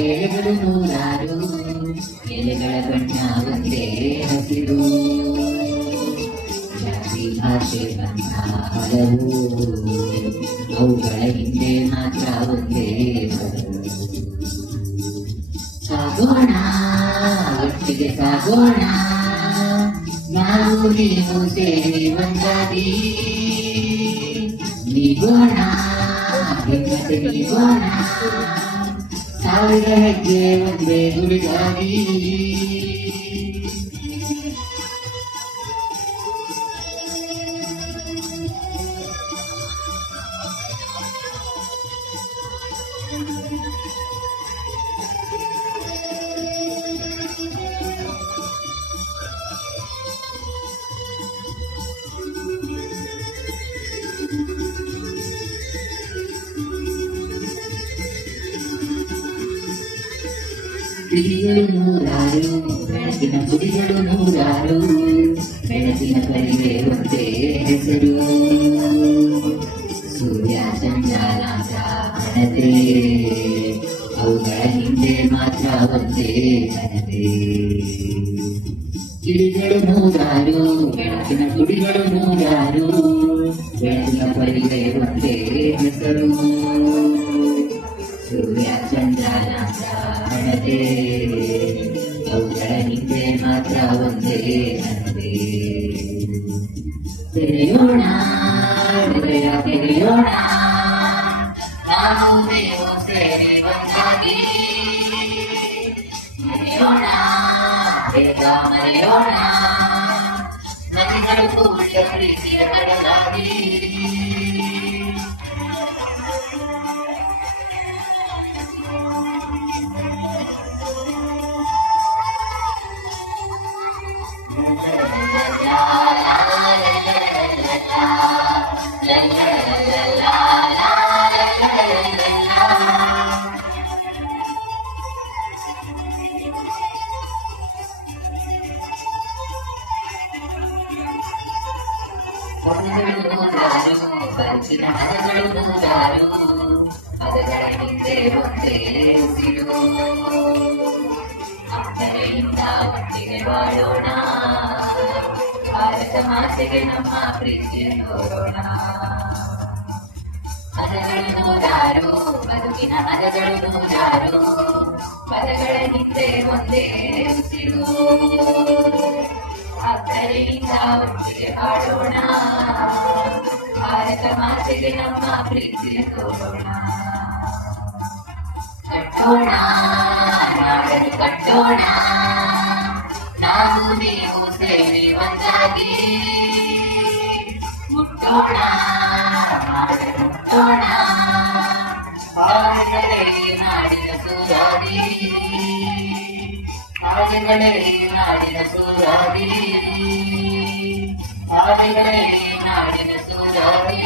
ಎಲೆಗಳು ನೂರಾರು, ಎಲೆಗಳ ಬಣ್ಣ ಒಂದೇ ಹಸಿರು. ಜಾತಿ ಭಾಷೆ ಬಣ್ಣ ಹಲವು, ಅವುಗಳ ಹಿಂದೆ ಮಾತ್ರ ಒಂದೇ ಬರಲು. ಸಾಗೋಣ ಒಟ್ಟಿಗೆ ಸಾಗೋಣ, ನಾವು ನೀವು ಸೇರಿ ಒಂದಾಗಿ ನೀಗೋಣ, ಹೆಮ್ಮತೆ ನೀಗೋಣ, ಸಾವಿರ ಹೆಜ್ಜೆ ಒಂದೇ ಗುರಿಗಾಗಿ. ಕಿಡಿಗಳು ನೂರಾರು, ಬೆಳಕಿನ ಗುಡಿಗಳು ನೂರಾರು, ಬೆಳಕಿನ ಕರಿಗೆ ಒಂದೇ ಹೆಸರು. ಸೂರ್ಯ ಚಂದ್ರನಾಥ ಹಣತೆ, ಅವುಗಳ ಹಿಂದೆ ಮಾತ್ರ ಒಂದೇ ಹಣತೆ. ಕಿಡಿಗಳು ನೂರಾರು, ಬೆಳಕಿನ ಗುಡಿಗಳು ನೂರಾರು, ಬೆಳಕಿನ ಕರಿಗೆ ಒಂದೇ ಹೆಸರು. ಸೂರ್ಯ ಚಂದ್ರನಾಥ ಹಣತೆ, ಅವುಗಳ ಹಿಂದೆ ಮಾತ್ರ ಒಂದೇ ಹಣತೆ. ತೆರೆಯೋಣ ಹೃದಯ ತೆರೆಯೋಣ, ನಾವು ನೀವು ಸೇರಿ ಒಂದಾಗಿ ಮರೆಯೋಣ, ಬೇಗ ಮರೆಯೋಣ, ನದಿಗಳು ಕೂಡ ಪ್ರೀತಿಯ ಕಡಲಾಗಿ. ಬದುಕಿನ ಹದಗಳು ನೂರಾರು, ಪದಗಳ ಹಿಂದೆ ಒಂದೇ ಉಸಿರು. ಅಕ್ಕರೆಯಿಂದ ಒಟ್ಟಿಗೆ ಬಾಳೋಣ, ಭಾರತ ಮಾತೆಗೆ ನಮ್ಮ ಪ್ರೀತಿಯ ತೋರೋಣ. ಹದಗಳು ನೂರಾರು, ಬದುಕಿನ ಹದಗಳು ನೂರಾರು, ಪದಗಳ ಹಿಂದೆ ಒಂದೇ ಉಸಿರು. ಅಕ್ಕರೆಯಿಂದ ಒಟ್ಟಿಗೆ ಬಾಳೋಣ, ಭಾರತ ಮಾತೆಗೆ ನಮ್ಮ ಪ್ರೀತಿಯ ತೋರೋಣ. ಕಟ್ಟೋಣ ನಾಡನ್ನು ಕಟ್ಟೋಣ, ನಾವು ನೀವು ಸೇರಿ ಒಂದಾಗಿ ಮುಟ್ಟೋಣ, ನಾಡನ್ನು ಮುಟ್ಟೋಣ, ಹಾಡುಗಳೇ ನಾಡಿನ ಸೂರಾದಿ, ಹಾಡುಗಳೇ ನಾಡಿನ ಸೂರಾದಿ, ಹಾಡುಗಳೇ ನಾಡಿನ ಸೂರಾದಿ.